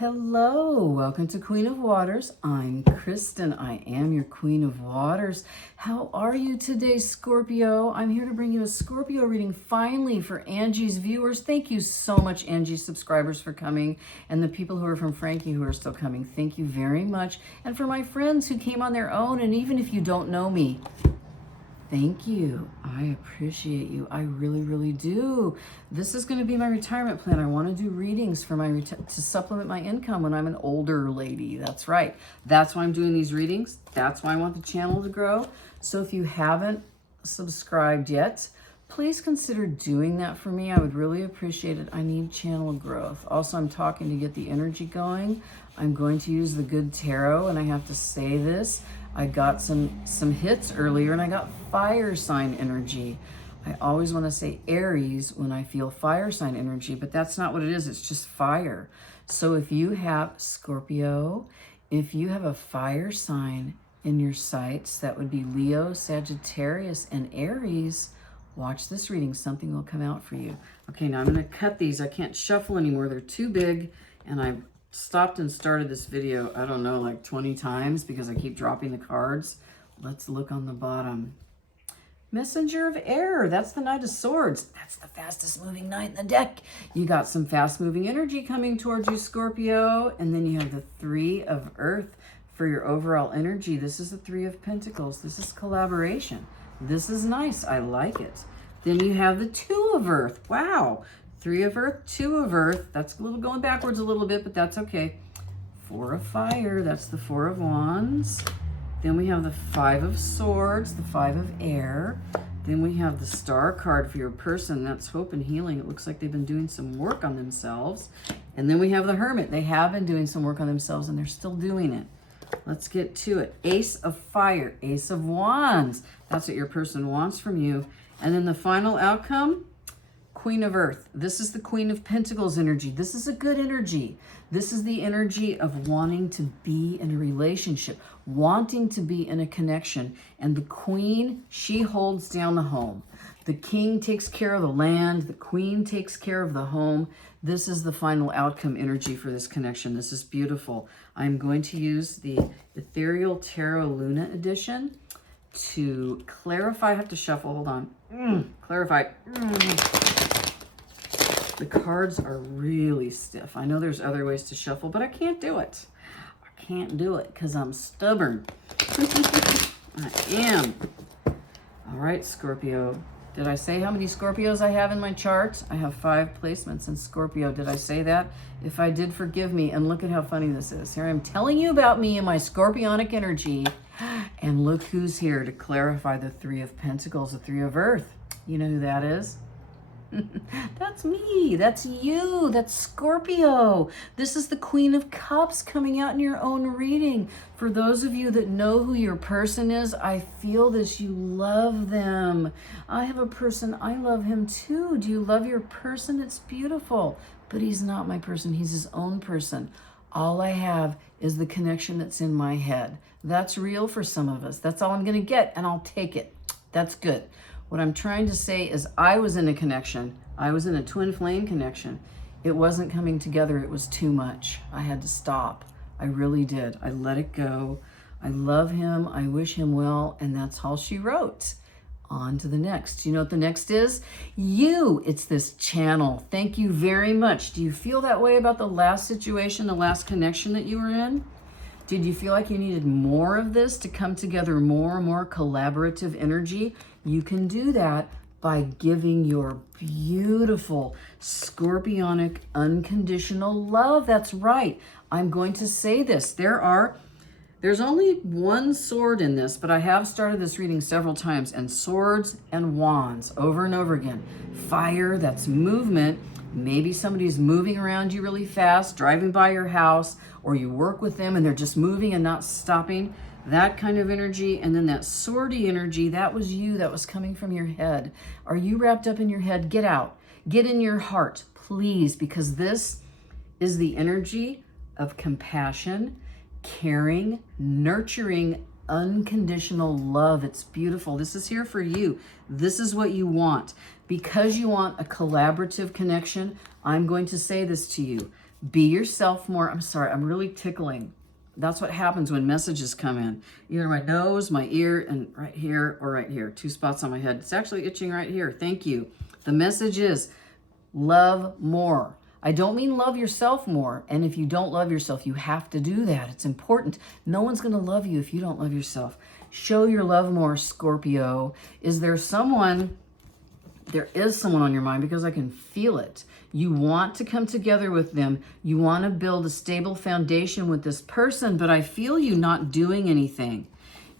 Hello, welcome to Queen of Waters. I'm Kristen. I am your Queen of Waters. How are you today, Scorpio? I'm here to bring you a Scorpio reading finally for Angie's viewers. Thank you so much, Angie's subscribers, for coming, and the people who are from Frankie who are still coming. Thank you very much. And for my friends who came on their own, and even if you don't know me, thank you. I appreciate you. I really, really do. This is going to be my retirement plan. I want to do readings for my to supplement my income when I'm an older lady. That's right. That's why I'm doing these readings. That's why I want the channel to grow. So if you haven't subscribed yet, please consider doing that for me. I would really appreciate it. I need channel growth. Also, I'm talking to get the energy going. I'm going to use the Good Tarot, and I have to say this. I got some hits earlier, and I got fire sign energy. I always want to say Aries when I feel fire sign energy, but that's not what it is. It's just fire. So if you have Scorpio, if you have a fire sign in your sights, that would be Leo, Sagittarius, and Aries. Watch this reading. Something will come out for you. Okay, now I'm going to cut these. I can't shuffle anymore. They're too big, and I've stopped and started this video, I don't know, like 20 times because I keep dropping the cards. Let's look on the bottom. Messenger of Air. That's the Knight of Swords. That's the fastest moving knight in the deck. You got some fast moving energy coming towards you, Scorpio. And then you have the Three of Earth for your overall energy. This is the Three of Pentacles. This is collaboration. This is nice. I like it. Then you have the Two of Earth. Wow. Three of Earth, Two of Earth. That's a little going backwards a little bit, but that's okay. Four of Fire. That's the Four of Wands. Then we have the Five of Swords, the Five of Air. Then we have the Star card for your person. That's Hope and Healing. It looks like they've been doing some work on themselves. And then we have the Hermit. They have been doing some work on themselves, and they're still doing it. Let's get to it. Ace of Fire, Ace of Wands. That's what your person wants from you. And then the final outcome, Queen of Earth. This is the Queen of Pentacles energy. This is a good energy. This is the energy of wanting to be in a relationship, wanting to be in a connection. And the Queen, she holds down the home. The King takes care of the land. The Queen takes care of the home. This is the final outcome energy for this connection. This is beautiful. I'm going to use the Ethereal Tarot Luna edition to clarify. I have to shuffle. Hold on. Clarify. The cards are really stiff. I know there's other ways to shuffle, but I can't do it. I can't do it because I'm stubborn. I am. All right, Scorpio. Did I say how many Scorpios I have in my chart? I have 5 placements in Scorpio. Did I say that? If I did, forgive me. And look at how funny this is. Here I'm telling you about me and my scorpionic energy. And look who's here to clarify the Three of Pentacles, the Three of Earth. You know who that is? That's me. That's you. That's Scorpio. This is the Queen of Cups coming out in your own reading. For those of you that know who your person is, I feel this. You love them. I have a person. I love him too. Do you love your person? It's beautiful. But he's not my person. He's his own person. All I have is the connection that's in my head. That's real for some of us. That's all I'm going to get, and I'll take it. That's good. What I'm trying to say is I was in a connection. I was in a twin flame connection. It wasn't coming together. It was too much. I had to stop. I really did. I let it go. I love him. I wish him well. And that's all she wrote. On to the next. You know what the next is? You. It's this channel. Thank you very much. Do you feel that way about the last situation, the last connection that you were in? Did you feel like you needed more of this to come together, more collaborative energy? You can do that by giving your beautiful scorpionic unconditional love. That's right. I'm going to say this. There's only one sword in this, but I have started this reading several times, and swords and wands over and over again. Fire, that's movement. Maybe somebody's moving around you really fast, driving by your house, or you work with them and they're just moving and not stopping. That kind of energy. And then that swordy energy, that was you, that was coming from your head. Are you wrapped up in your head? Get out. Get in your heart, please, because this is the energy of compassion, caring, nurturing, unconditional love. It's beautiful. This is here for you. This is what you want. Because you want a collaborative connection, I'm going to say this to you. Be yourself more. I'm sorry, I'm really tickling. That's what happens when messages come in. Either my nose, my ear, and right here or right here. 2 spots on my head. It's actually itching right here. Thank you. The message is love more. I don't mean love yourself more. And if you don't love yourself, you have to do that. It's important. No one's going to love you if you don't love yourself. Show your love more, Scorpio. Is there someone... There is someone on your mind because I can feel it. You want to come together with them. You want to build a stable foundation with this person, but I feel you not doing anything.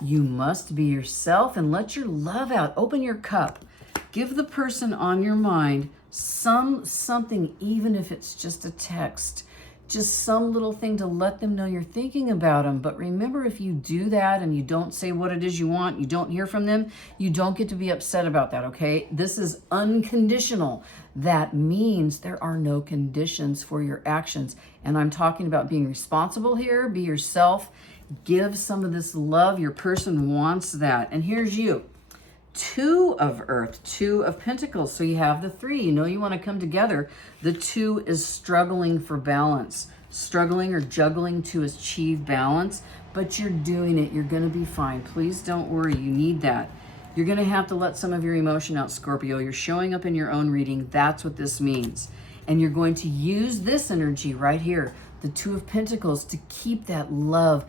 You must be yourself and let your love out. Open your cup. Give the person on your mind something, even if it's just a text. Just some little thing to let them know you're thinking about them. But remember, if you do that and you don't say what it is you want, you don't hear from them, you don't get to be upset about that, okay? This is unconditional. That means there are no conditions for your actions. And I'm talking about being responsible here. Be yourself. Give some of this love. Your person wants that. And here's you. 2 of Earth, 2 of Pentacles. So you have the 3. You know you want to come together. The 2 is struggling for balance. Struggling or juggling to achieve balance. But you're doing it. You're going to be fine. Please don't worry. You need that. You're going to have to let some of your emotion out, Scorpio. You're showing up in your own reading. That's what this means. And you're going to use this energy right here, the 2 of Pentacles, to keep that love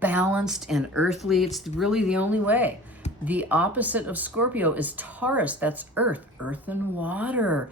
balanced and earthly. It's really the only way. The opposite of Scorpio is Taurus. That's earth and water.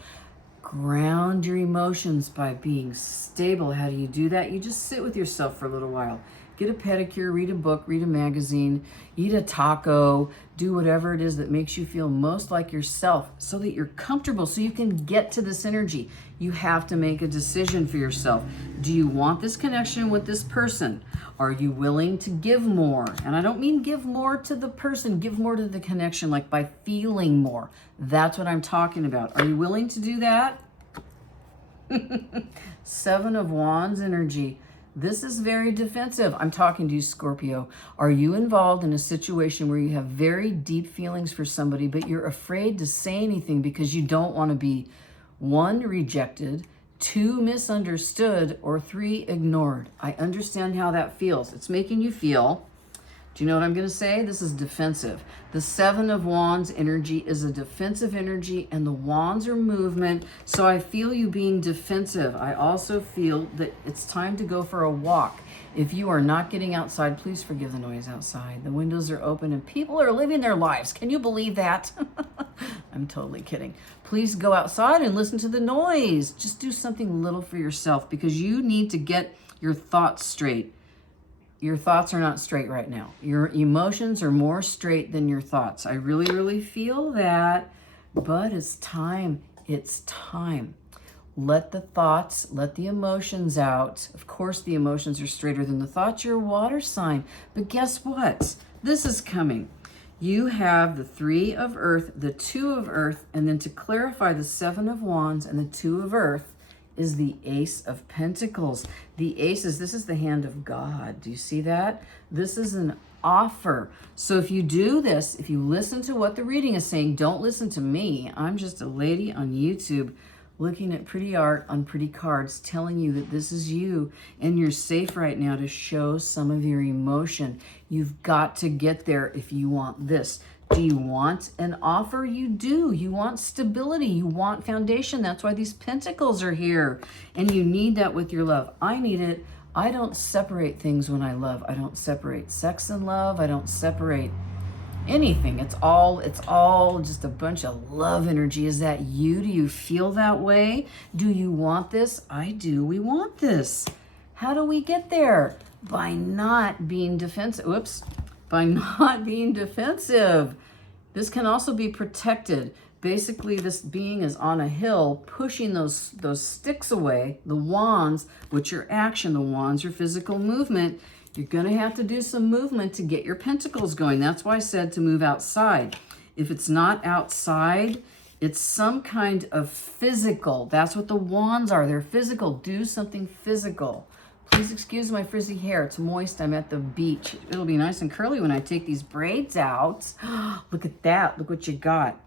Ground your emotions by being stable. How do you do that? You just sit with yourself for a little while. Get a pedicure, read a book, read a magazine, eat a taco, do whatever it is that makes you feel most like yourself so that you're comfortable, so you can get to this energy. You have to make a decision for yourself. Do you want this connection with this person? Are you willing to give more? And I don't mean give more to the person, give more to the connection, like by feeling more. That's what I'm talking about. Are you willing to do that? 7 of Wands energy. This is very defensive. I'm talking to you, Scorpio. Are you involved in a situation where you have very deep feelings for somebody, but you're afraid to say anything because you don't want to be 1, rejected, 2, misunderstood, or 3, ignored? I understand how that feels. It's making you feel. Do you know what I'm going to say? This is defensive. The 7 of Wands energy is a defensive energy, and the Wands are movement. So I feel you being defensive. I also feel that it's time to go for a walk. If you are not getting outside, please forgive the noise outside. The windows are open and people are living their lives. Can you believe that? I'm totally kidding. Please go outside and listen to the noise. Just do something little for yourself because you need to get your thoughts straight. Your thoughts are not straight right now. Your emotions are more straight than your thoughts. I really, really feel that, but it's time. It's time. Let the thoughts, let the emotions out. Of course, the emotions are straighter than the thoughts. You're a water sign. But guess what? This is coming. You have the 3 of Earth, the 2 of Earth, and then to clarify the 7 of Wands and the 2 of Earth is the Ace of Pentacles. The Aces, this is the hand of God. Do you see that? This is an offer. So if you do this, if you listen to what the reading is saying, don't listen to me. I'm just a lady on YouTube looking at pretty art on pretty cards, telling you that this is you and you're safe right now to show some of your emotion. You've got to get there if you want this. Do you want an offer? You do. You want stability. You want foundation. That's why these pentacles are here. And you need that with your love. I need it. I don't separate things when I love. I don't separate sex and love. I don't separate anything. It's all just a bunch of love energy. Is that you? Do you feel that way? Do you want this? I do. We want this. How do we get there? By not being defensive. Whoops. By not being defensive. This can also be protected. Basically, this being is on a hill, pushing those sticks away, the wands, which are action, the wands are physical movement. You're going to have to do some movement to get your pentacles going. That's why I said to move outside. If it's not outside, it's some kind of physical. That's what the wands are. They're physical. Do something physical. Please excuse my frizzy hair. It's moist. I'm at the beach. It'll be nice and curly when I take these braids out. Look at that. Look what you got.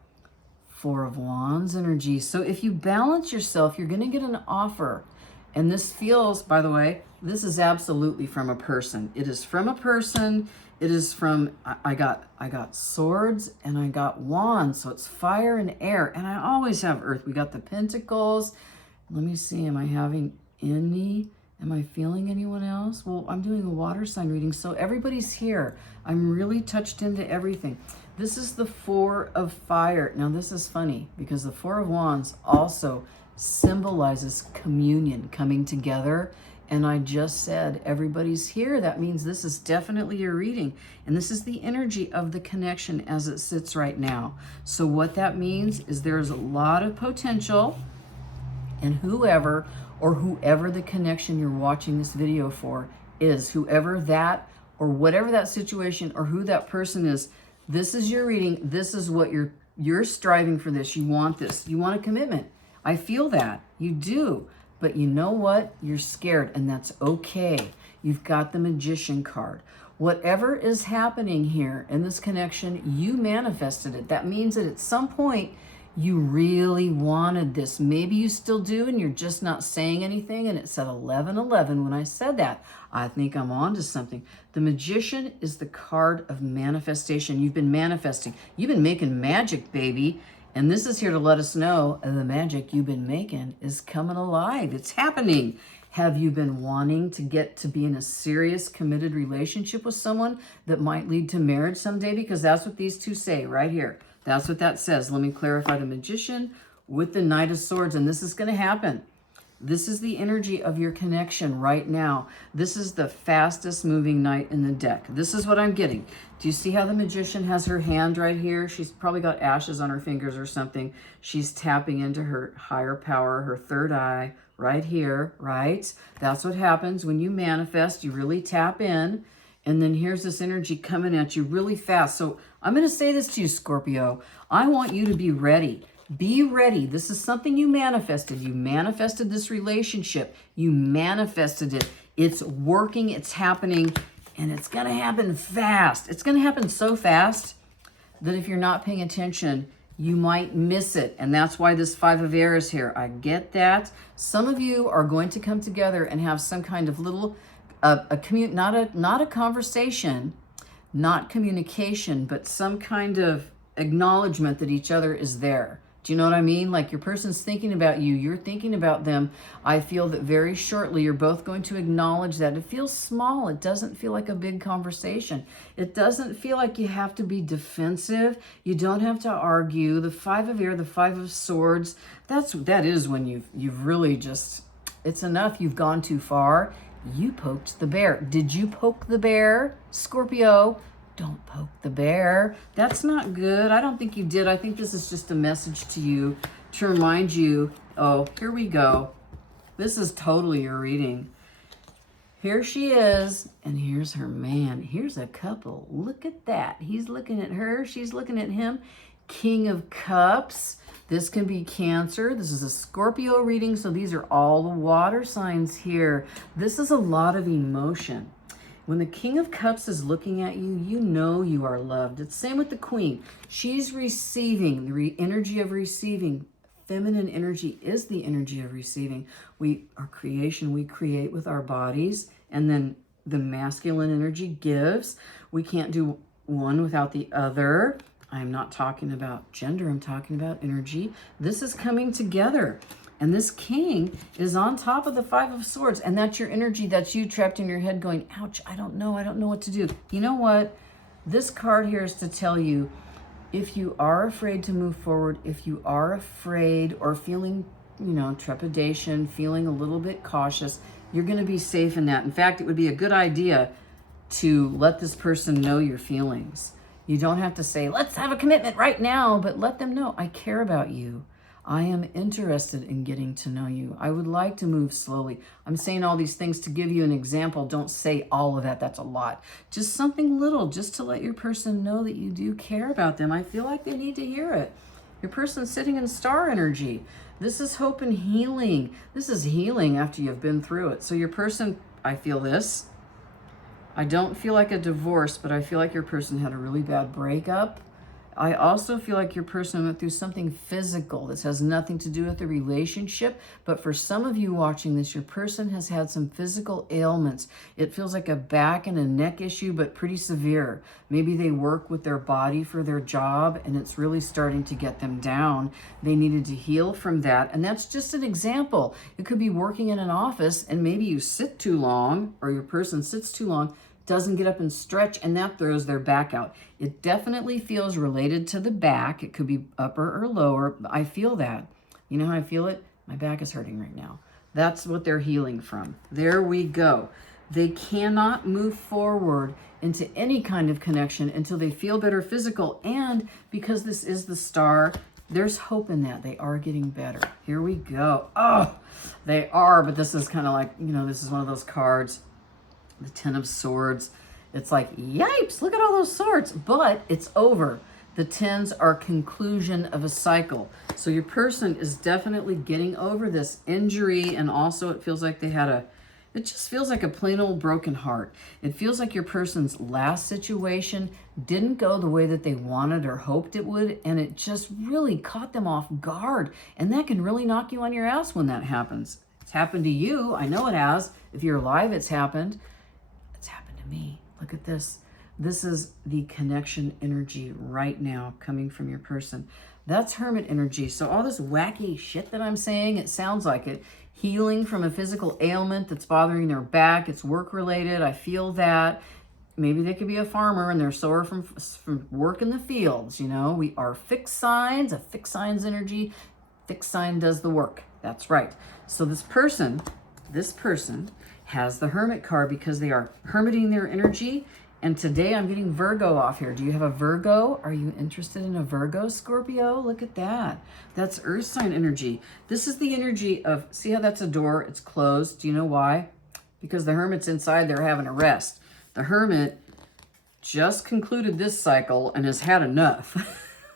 4 of Wands energy. So if you balance yourself, you're going to get an offer. And this feels, by the way, this is absolutely from a person. It is from a person. It is from, I got swords and I got wands. So it's fire and air. And I always have earth. We got the pentacles. Let me see, am I feeling anyone else? Well, I'm doing a water sign reading, so everybody's here. I'm really touched into everything. This is the Four of Fire. Now, this is funny because the Four of Wands also symbolizes communion, coming together. And I just said everybody's here. That means this is definitely your reading. And this is the energy of the connection as it sits right now. So what that means is there's a lot of potential. And whoever the connection you're watching this video for is, whoever that or whatever that situation or who that person is, this is your reading. This is what you're striving for. This. You want this. You want a commitment. I feel that. You do. But you know what? You're scared, and that's okay. You've got the Magician card. Whatever is happening here in this connection, you manifested it. That means that at some point, you really wanted this. Maybe you still do, and you're just not saying anything. And it said 1111 when I said that. I think I'm on to something. The Magician is the card of manifestation. You've been manifesting. You've been making magic, baby. And this is here to let us know the magic you've been making is coming alive. It's happening. Have you been wanting to get to be in a serious, committed relationship with someone that might lead to marriage someday? Because that's what these two say right here. That's what that says. Let me clarify the Magician with the Knight of Swords, and this is going to happen. This is the energy of your connection right now. This is the fastest moving knight in the deck. This is what I'm getting. Do you see how the Magician has her hand right here? She's probably got ashes on her fingers or something. She's tapping into her higher power, her third eye right here, right? That's what happens when you manifest. You really tap in. And then here's this energy coming at you really fast. So I'm going to say this to you, Scorpio. I want you to be ready. Be ready. This is something you manifested. You manifested this relationship. You manifested it. It's working. It's happening. And it's going to happen fast. It's going to happen so fast that if you're not paying attention, you might miss it. And that's why this Five of Air is here. I get that. Some of you are going to come together and have some kind of little... not a conversation, not communication, but some kind of acknowledgement that each other is there. Do you know what I mean? Like your person's thinking about you, you're thinking about them. I feel that very shortly you're both going to acknowledge that. It feels small. It doesn't feel like a big conversation. It doesn't feel like you have to be defensive. You don't have to argue. The Five of Air, the Five of Swords, that is when you've really just, it's enough. You've gone too far. You poked the bear. Did you poke the bear, Scorpio? Don't poke the bear. That's not good. I don't think you did. I think this is just a message to you to remind you, oh, here we go. This is totally your reading. Here she is, and here's her man. Here's a couple. Look at that. He's looking at her. She's looking at him. King of Cups. This can be Cancer. This is a Scorpio reading, so these are all the water signs here. This is a lot of emotion. When the King of Cups is looking at you, you know you are loved. It's same with the Queen. She's receiving, the energy of receiving. Feminine energy is the energy of receiving. Our creation, we create with our bodies, and then the masculine energy gives. We can't do one without the other. I'm not talking about gender, I'm talking about energy. This is coming together. And this king is on top of the Five of Swords. And that's your energy. That's you trapped in your head going, ouch, I don't know what to do. You know what? This card here is to tell you, if you are afraid to move forward, if you are afraid or feeling, trepidation, feeling a little bit cautious, you're going to be safe in that. In fact, it would be a good idea to let this person know your feelings. You don't have to say, let's have a commitment right now, but let them know, I care about you. I am interested in getting to know you. I would like to move slowly. I'm saying all these things to give you an example. Don't say all of that. That's a lot. Just something little, just to let your person know that you do care about them. I feel like they need to hear it. Your person's sitting in star energy. This is hope and healing. This is healing after you've been through it. So your person, I feel this. I don't feel like a divorce, but I feel like your person had a really bad breakup. I also feel like your person went through something physical. This has nothing to do with the relationship, but for some of you watching this, your person has had some physical ailments. It feels like a back and a neck issue, but pretty severe. Maybe they work with their body for their job and it's really starting to get them down. They needed to heal from that. And that's just an example. It could be working in an office and maybe you sit too long, or your person sits too long, doesn't get up and stretch, and that throws their back out. It definitely feels related to the back. It could be upper or lower. I feel that. You know how I feel it? My back is hurting right now. That's what they're healing from. There we go. They cannot move forward into any kind of connection until they feel better physical. And because this is the star, there's hope in that. They are getting better. Here we go. Oh, they are, but this is kind of like, you know, this is one of those cards. The Ten of Swords. It's like, yipes, look at all those swords. But it's over. The tens are conclusion of a cycle. So your person is definitely getting over this injury. And also it feels like they had it just feels like a plain old broken heart. It feels like your person's last situation didn't go the way that they wanted or hoped it would. And it just really caught them off guard. And that can really knock you on your ass when that happens. It's happened to you. I know it has. If you're alive, it's happened. Me. Look at this. This is the connection energy right now coming from your person. That's Hermit energy. So all this wacky shit that I'm saying, it sounds like it. Healing from a physical ailment that's bothering their back. It's work related. I feel that. Maybe they could be a farmer and they're sore from work in the fields. You know, we are fixed signs, a fixed signs energy. Fixed sign does the work. That's right. So this person has the Hermit card because they are hermiting their energy. And today I'm getting Virgo off here. Do you have a Virgo? Are you interested in a Virgo, Scorpio? Look at that. That's Earth sign energy. This is the energy of, see how that's a door? It's closed. Do you know why? Because the Hermit's inside there having a rest. The Hermit just concluded this cycle and has had enough.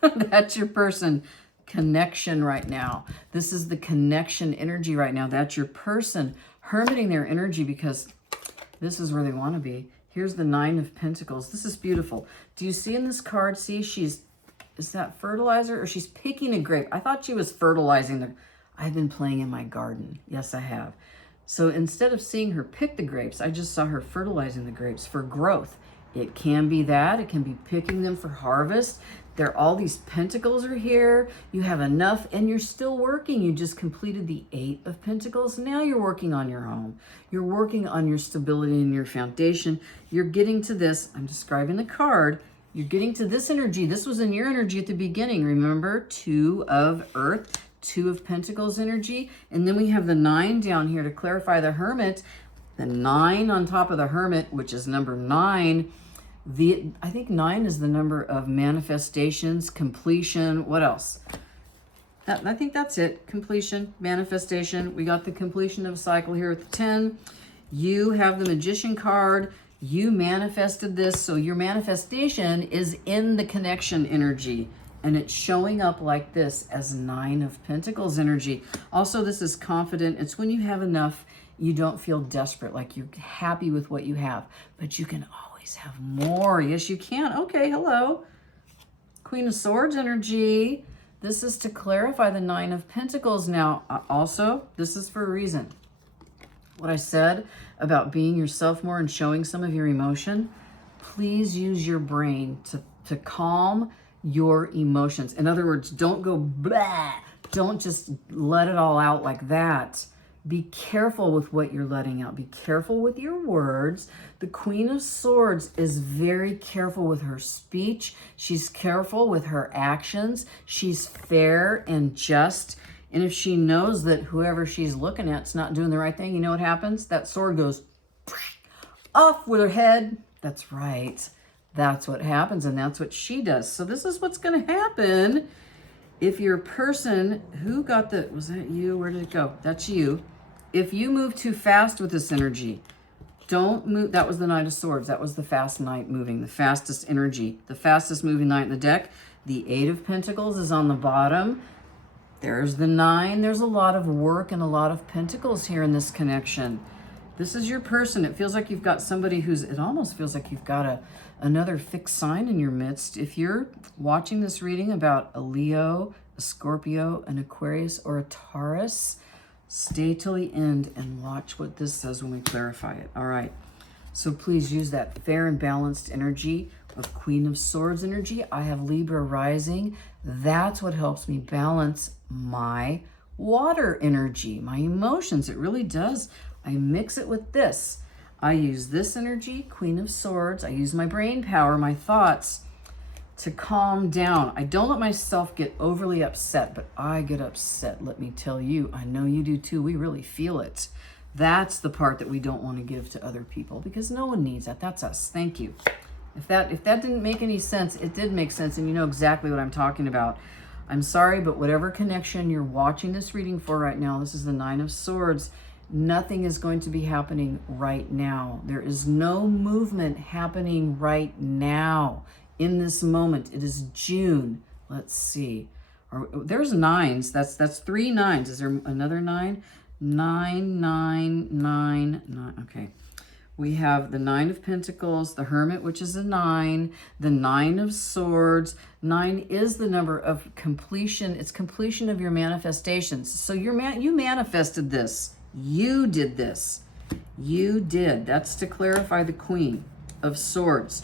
That's your person connection right now. This is the connection energy right now. That's your person hermiting their energy because this is where they want to be. Here's the Nine of Pentacles. This is beautiful. Do you see in this card, see is that fertilizer or she's picking a grape? I thought she was fertilizing I've been playing in my garden. Yes, I have. So instead of seeing her pick the grapes, I just saw her fertilizing the grapes for growth. It can be that. It can be picking them for harvest. All these pentacles are here. You have enough and you're still working. You just completed the Eight of Pentacles. Now you're working on your home. You're working on your stability and your foundation. You're getting to this. I'm describing the card. You're getting to this energy. This was in your energy at the beginning. Remember, Two of Earth, Two of Pentacles energy. And then we have the 9 down here to clarify the Hermit. The 9 on top of the Hermit, which is number 9. I think 9 is the number of manifestations, completion. What else? I think that's it. Completion, manifestation. We got the completion of a cycle here with the 10. You have the Magician card. You manifested this. So your manifestation is in the connection energy. And it's showing up like this as 9 of Pentacles energy. Also, this is confident. It's when you have enough, you don't feel desperate, like you're happy with what you have. But you can always have more. Yes, you can. Okay, hello. Queen of Swords energy. This is to clarify the 9 of Pentacles. Now, also, this is for a reason. What I said about being yourself more and showing some of your emotion, please use your brain to calm your emotions. In other words, don't go blah. Don't just let it all out like that. Be careful with what you're letting out. Be careful with your words. The Queen of Swords is very careful with her speech. She's careful with her actions. She's fair and just. And if she knows that whoever she's looking at's not doing the right thing, you know what happens? That sword goes off with her head. That's right. That's what happens, and that's what she does. So this is what's going to happen if your person, who got the, was that you? Where did it go? That's you. If you move too fast with this energy, don't move. That was the Knight of Swords. That was the fast knight moving, the fastest energy, the fastest moving knight in the deck. The 8 of Pentacles is on the bottom. There's the 9. There's a lot of work and a lot of pentacles here in this connection. This is your person. It feels like you've got somebody it almost feels like you've got another fixed sign in your midst. If you're watching this reading about a Leo, a Scorpio, an Aquarius, or a Taurus, stay till the end and watch what this says when we clarify it. All right. So please use that fair and balanced energy of Queen of Swords energy. I have Libra rising. That's what helps me balance my water energy, my emotions. It really does. I mix it with this. I use this energy, Queen of Swords. I use my brain power, my thoughts, to calm down. I don't let myself get overly upset, but I get upset, let me tell you. I know you do too. We really feel it. That's the part that we don't want to give to other people because no one needs that. That's us. Thank you. If that didn't make any sense, it did make sense, and you know exactly what I'm talking about. I'm sorry, but whatever connection you're watching this reading for right now, this is the Nine of Swords, nothing is going to be happening right now. There is no movement happening right now in this moment. It is June. Let's see. There's nines. That's 3 nines. Is there another 9? 9, 9, 9, 9. Okay. We have the 9 of Pentacles, the Hermit, which is a 9, the 9 of Swords. 9 is the number of completion. It's completion of your manifestations. So you manifested this. You did this. You did. That's to clarify the Queen of Swords.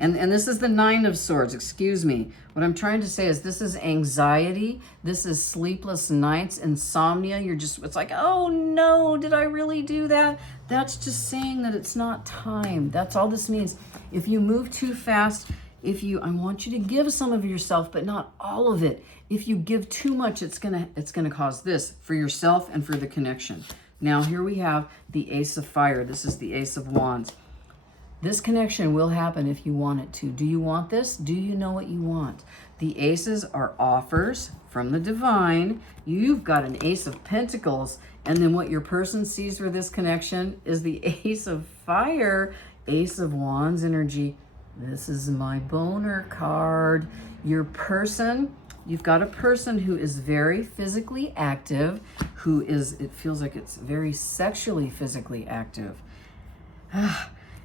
And this is the 9 of Swords, excuse me. What I'm trying to say is this is anxiety. This is sleepless nights, insomnia. It's like, oh no, did I really do that? That's just saying that it's not time. That's all this means. If you move too fast, I want you to give some of yourself, but not all of it. If you give too much, it's gonna cause this for yourself and for the connection. Now here we have the Ace of Fire. This is the Ace of Wands. This connection will happen if you want it to. Do you want this? Do you know what you want? The aces are offers from the divine. You've got an Ace of Pentacles, and then what your person sees for this connection is the Ace of Fire, Ace of Wands energy. This is my boner card. Your person, you've got a person who is very physically active, it feels like it's very sexually physically active.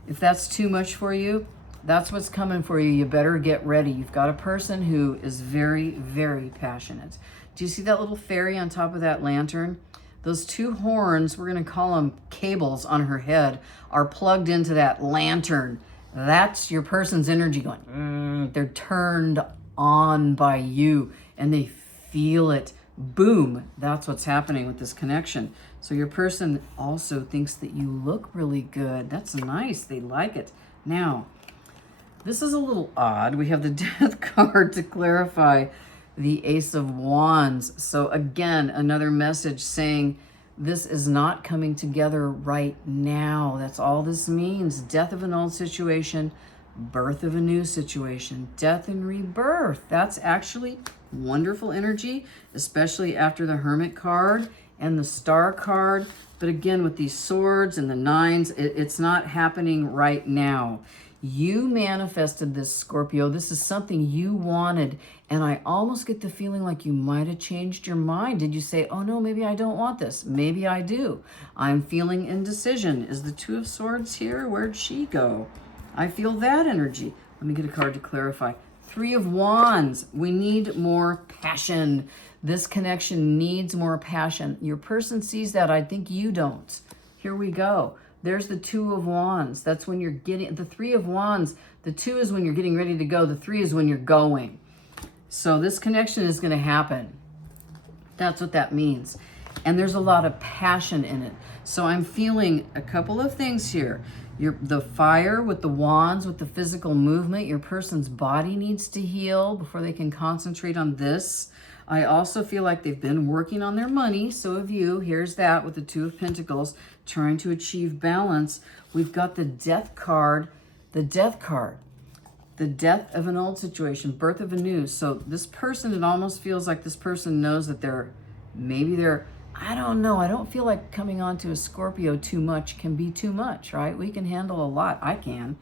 If that's too much for you, that's what's coming for you. You better get ready. You've got a person who is very, very passionate. Do you see that little fairy on top of that lantern? Those 2 horns, we're going to call them cables on her head, are plugged into that lantern. That's your person's energy going, they're turned on by you and they feel it. Boom. That's what's happening with this connection. So your person also thinks that you look really good. That's nice. They like it. Now, this is a little odd. We have the Death card to clarify the Ace of Wands. So again, another message saying this is not coming together right now. That's all this means. Death of an old situation, birth of a new situation, death and rebirth. That's actually wonderful energy, especially after the Hermit card and the Star card. But again, with these swords and the 9s, it's not happening right now. You manifested this, Scorpio. This is something you wanted. And I almost get the feeling like you might have changed your mind. Did you say, oh no, maybe I don't want this. Maybe I do. I'm feeling indecision. Is the 2 of Swords here? Where'd she go? I feel that energy. Let me get a card to clarify. 3 of Wands. We need more passion. This connection needs more passion. Your person sees that. I think you don't. Here we go. There's the 2 of Wands. That's when you're getting, the 3 of Wands. The 2 is when you're getting ready to go. The 3 is when you're going. So this connection is going to happen. That's what that means. And there's a lot of passion in it. So I'm feeling a couple of things here. The fire with the wands, with the physical movement, your person's body needs to heal before they can concentrate on this. I also feel like they've been working on their money. So have you. Here's that with the 2 of Pentacles, trying to achieve balance. We've got the Death card, the Death card, the death of an old situation, birth of a new. So this person, it almost feels like this person knows that maybe they're, I don't know. I don't feel like coming on to a Scorpio too much can be too much, right? We can handle a lot. I can.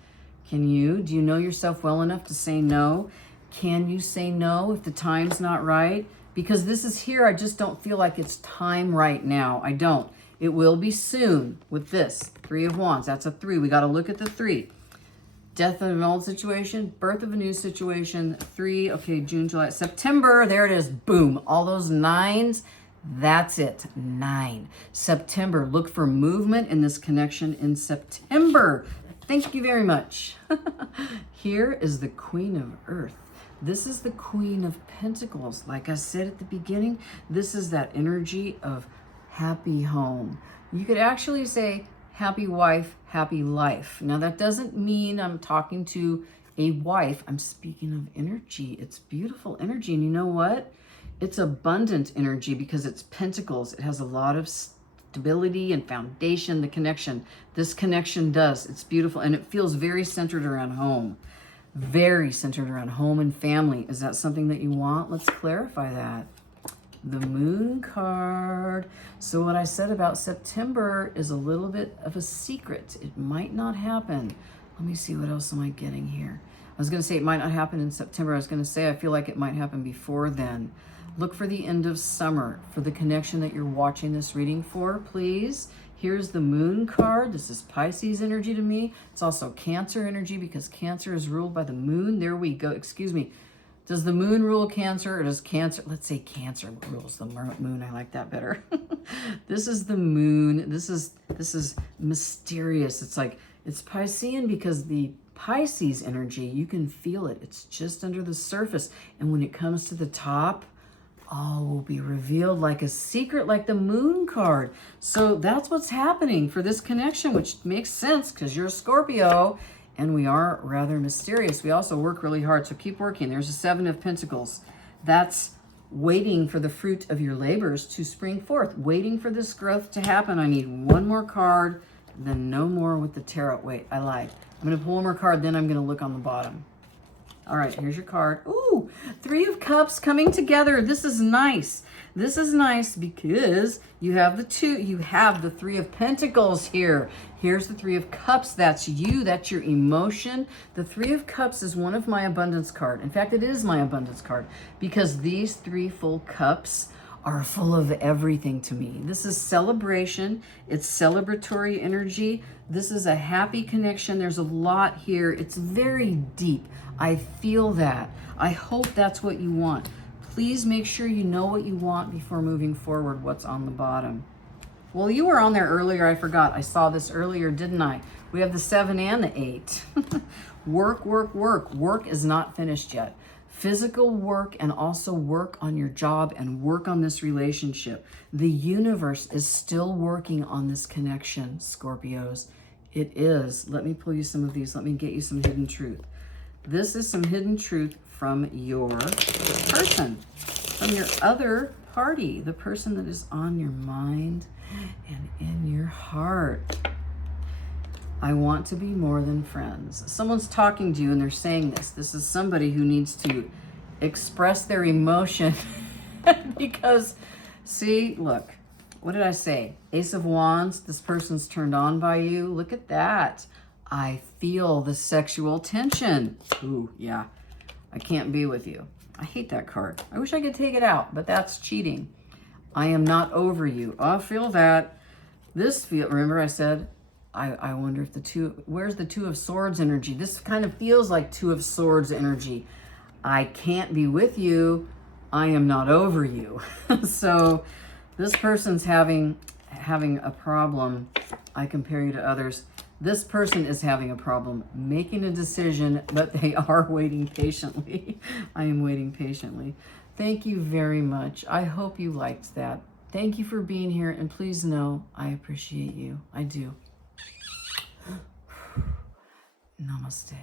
Can you? Do you know yourself well enough to say no? Can you say no if the time's not right? Because this is here, I just don't feel like it's time right now. I don't. It will be soon with this. 3 of Wands. That's a 3. We got to look at the 3. Death of an old situation, birth of a new situation, 3, okay, June, July, September, there it is, boom. All those 9s, that's it, 9. September, look for movement in this connection in September. Thank you very much. Here is the Queen of Earth. This is the Queen of Pentacles. Like I said at the beginning, this is that energy of happy home. You could actually say happy wife, happy life. Now that doesn't mean I'm talking to a wife. I'm speaking of energy. It's beautiful energy. And you know what? It's abundant energy because it's Pentacles. It has a lot of stability and foundation, the connection. This connection does. It's beautiful. And it feels very centered around home. Very centered around home and family. Is that something that you want? Let's clarify that. The Moon card. So what I said about September is a little bit of a secret. It might not happen. Let me see, what else am I getting here? I was going to say it might not happen in September. I was going to say I feel like it might happen before then. Look for the end of summer for the connection that you're watching this reading for, please. Here's the Moon card. This is Pisces energy to me. It's also Cancer energy because Cancer is ruled by the Moon. There we go. Excuse me. Does the Moon rule Cancer, or does Cancer, let's say Cancer rules the Moon. I like that better. This is the Moon. This is mysterious. It's like, it's Piscean because the Pisces energy, you can feel it. It's just under the surface. And when it comes to the top, all will be revealed like a secret, like the Moon card. So that's what's happening for this connection, which makes sense because you're a Scorpio. And we are rather mysterious. We also work really hard, so keep working. There's a 7 of Pentacles. That's waiting for the fruit of your labors to spring forth, waiting for this growth to happen. I need one more card, then no more with the tarot. Wait, I lied. I'm going to pull one more card, then I'm going to look on the bottom. All right, here's your card. Ooh, 3 of Cups coming together. This is nice. This is nice because you have the 3 of Pentacles here. Here's the 3 of Cups. That's you. That's your emotion. The 3 of Cups is one of my abundance card. In fact, it is my abundance card because these 3 full cups are full of everything to me. This is celebration. It's celebratory energy. This is a happy connection. There's a lot here. It's very deep. I feel that. I hope that's what you want. Please make sure you know what you want before moving forward. What's on the bottom? Well, you were on there earlier. I forgot. I saw this earlier, didn't I? We have the 7 and the 8. Work, work, work. Work is not finished yet. Physical work and also work on your job and work on this relationship. The universe is still working on this connection, Scorpios. It is. Let me pull you some of these. Let me get you some hidden truth. This is some hidden truth from your person, from your other party, the person that is on your mind and in your heart. I want to be more than friends. Someone's talking to you and they're saying this. This is somebody who needs to express their emotion because, see, look, what did I say? Ace of Wands, this person's turned on by you. Look at that. I feel the sexual tension. Ooh, yeah. I can't be with you. I hate that card. I wish I could take it out, but that's cheating. I am not over you. I feel that. Remember I said, I wonder if where's the 2 of Swords energy? This kind of feels like 2 of Swords energy. I can't be with you. I am not over you. So this person's having a problem. I compare you to others. This person is having a problem making a decision, but they are waiting patiently. I am waiting patiently. Thank you very much. I hope you liked that. Thank you for being here, and please know I appreciate you. I do. Namaste.